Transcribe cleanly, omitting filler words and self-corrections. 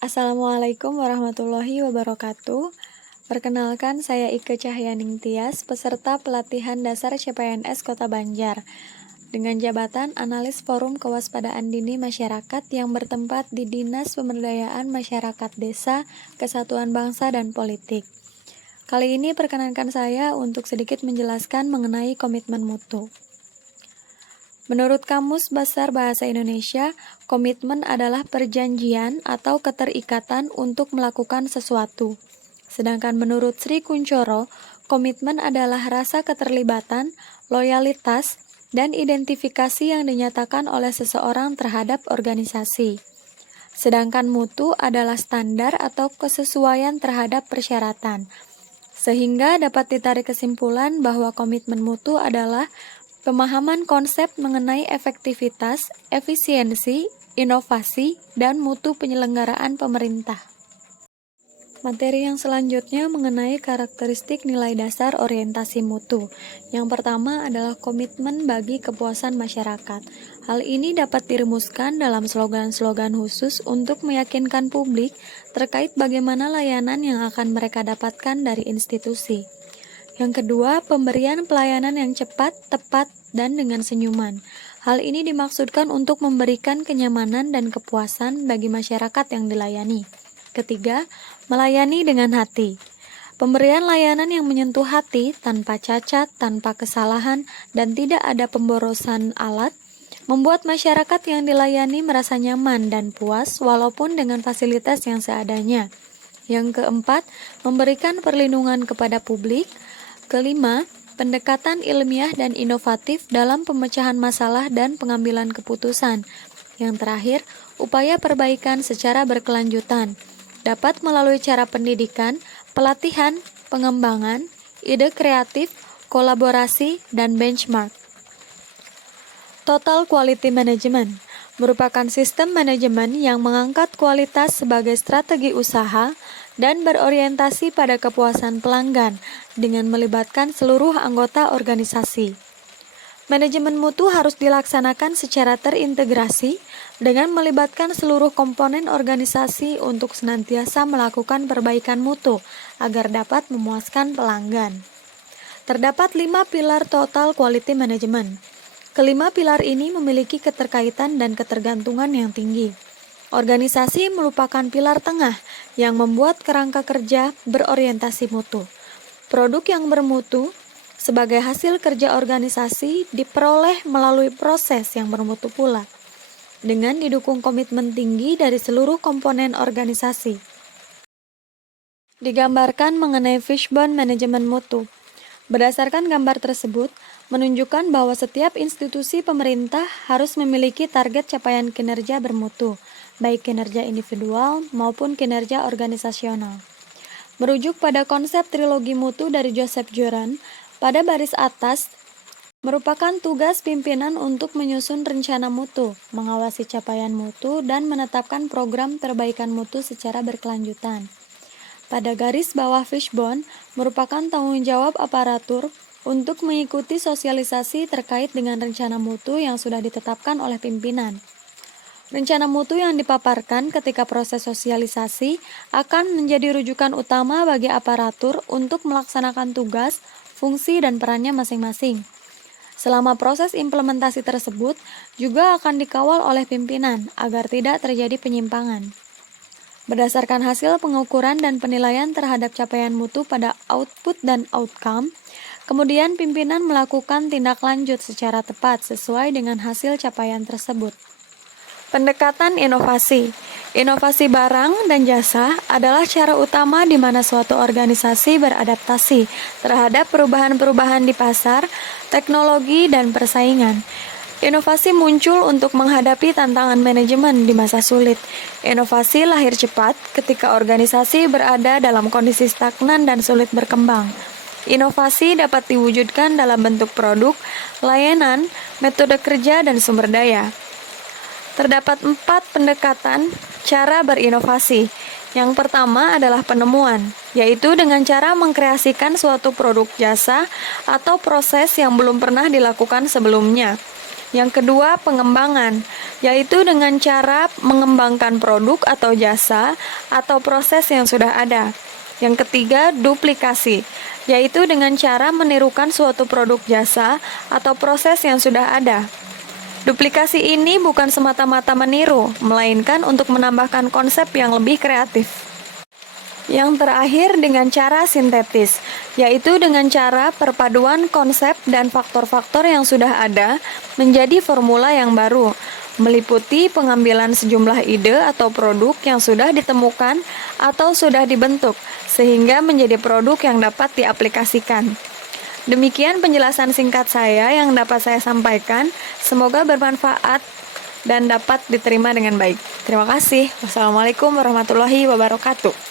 Assalamualaikum warahmatullahi wabarakatuh. Perkenalkan, saya Ike Cahyaning Tias, peserta pelatihan dasar CPNS Kota Banjar, dengan jabatan Analis Forum Kewaspadaan Dini Masyarakat yang bertempat di Dinas Pemberdayaan Masyarakat Desa, Kesatuan Bangsa dan Politik. Kali ini perkenankan saya untuk sedikit menjelaskan mengenai komitmen mutu. Menurut Kamus Besar Bahasa Indonesia, komitmen adalah perjanjian atau keterikatan untuk melakukan sesuatu. Sedangkan menurut Sri Kuncoro, komitmen adalah rasa keterlibatan, loyalitas, dan identifikasi yang dinyatakan oleh seseorang terhadap organisasi. Sedangkan mutu adalah standar atau kesesuaian terhadap persyaratan. Sehingga dapat ditarik kesimpulan bahwa komitmen mutu adalah pemahaman konsep mengenai efektivitas, efisiensi, inovasi, dan mutu penyelenggaraan pemerintah. Materi yang selanjutnya mengenai karakteristik nilai dasar orientasi mutu. Yang pertama adalah komitmen bagi kepuasan masyarakat. Hal ini dapat dirumuskan dalam slogan-slogan khusus untuk meyakinkan publik terkait bagaimana layanan yang akan mereka dapatkan dari institusi. Yang kedua, pemberian pelayanan yang cepat, tepat, dan dengan senyuman. Hal ini dimaksudkan untuk memberikan kenyamanan dan kepuasan bagi masyarakat yang dilayani. Ketiga, melayani dengan hati. Pemberian layanan yang menyentuh hati tanpa cacat, tanpa kesalahan, dan tidak ada pemborosan alat, membuat masyarakat yang dilayani merasa nyaman dan puas walaupun dengan fasilitas yang seadanya. Yang keempat, memberikan perlindungan kepada publik. Kelima, pendekatan ilmiah dan inovatif dalam pemecahan masalah dan pengambilan keputusan. Yang terakhir, upaya perbaikan secara berkelanjutan, dapat melalui cara pendidikan, pelatihan, pengembangan, ide kreatif, kolaborasi, dan benchmark. Total Quality Management merupakan sistem manajemen yang mengangkat kualitas sebagai strategi usaha dan berorientasi pada kepuasan pelanggan dengan melibatkan seluruh anggota organisasi. Manajemen mutu harus dilaksanakan secara terintegrasi dengan melibatkan seluruh komponen organisasi untuk senantiasa melakukan perbaikan mutu agar dapat memuaskan pelanggan. Terdapat 5 pilar Total Quality Management. Kelima pilar ini memiliki keterkaitan dan ketergantungan yang tinggi. Organisasi merupakan pilar tengah yang membuat kerangka kerja berorientasi mutu. Produk yang bermutu sebagai hasil kerja organisasi diperoleh melalui proses yang bermutu pula, dengan didukung komitmen tinggi dari seluruh komponen organisasi. Digambarkan mengenai fishbone manajemen mutu. Berdasarkan gambar tersebut, menunjukkan bahwa setiap institusi pemerintah harus memiliki target capaian kinerja bermutu, baik kinerja individual maupun kinerja organisasional. Merujuk pada konsep trilogi mutu dari Joseph Juran, pada baris atas merupakan tugas pimpinan untuk menyusun rencana mutu, mengawasi capaian mutu, dan menetapkan program perbaikan mutu secara berkelanjutan. Pada garis bawah fishbone merupakan tanggung jawab aparatur untuk mengikuti sosialisasi terkait dengan rencana mutu yang sudah ditetapkan oleh pimpinan. Rencana mutu yang dipaparkan ketika proses sosialisasi akan menjadi rujukan utama bagi aparatur untuk melaksanakan tugas, fungsi, dan perannya masing-masing. Selama proses implementasi tersebut juga akan dikawal oleh pimpinan agar tidak terjadi penyimpangan. Berdasarkan hasil pengukuran dan penilaian terhadap capaian mutu pada output dan outcome, kemudian pimpinan melakukan tindak lanjut secara tepat sesuai dengan hasil capaian tersebut. Pendekatan inovasi. Inovasi barang dan jasa adalah cara utama di mana suatu organisasi beradaptasi terhadap perubahan-perubahan di pasar, teknologi, dan persaingan. Inovasi muncul untuk menghadapi tantangan manajemen di masa sulit. Inovasi lahir cepat ketika organisasi berada dalam kondisi stagnan dan sulit berkembang. Inovasi dapat diwujudkan dalam bentuk produk, layanan, metode kerja, dan sumber daya. Terdapat 4 pendekatan cara berinovasi. Yang pertama adalah penemuan, yaitu dengan cara mengkreasikan suatu produk jasa atau proses yang belum pernah dilakukan sebelumnya. Yang kedua, pengembangan, yaitu dengan cara mengembangkan produk atau jasa atau proses yang sudah ada. Yang ketiga, duplikasi, yaitu dengan cara menirukan suatu produk jasa atau proses yang sudah ada. Duplikasi ini bukan semata-mata meniru, melainkan untuk menambahkan konsep yang lebih kreatif. Yang terakhir dengan cara sintetis, yaitu dengan cara perpaduan konsep dan faktor-faktor yang sudah ada menjadi formula yang baru, meliputi pengambilan sejumlah ide atau produk yang sudah ditemukan atau sudah dibentuk, sehingga menjadi produk yang dapat diaplikasikan. Demikian penjelasan singkat saya yang dapat saya sampaikan, semoga bermanfaat dan dapat diterima dengan baik. Terima kasih. Wassalamualaikum warahmatullahi wabarakatuh.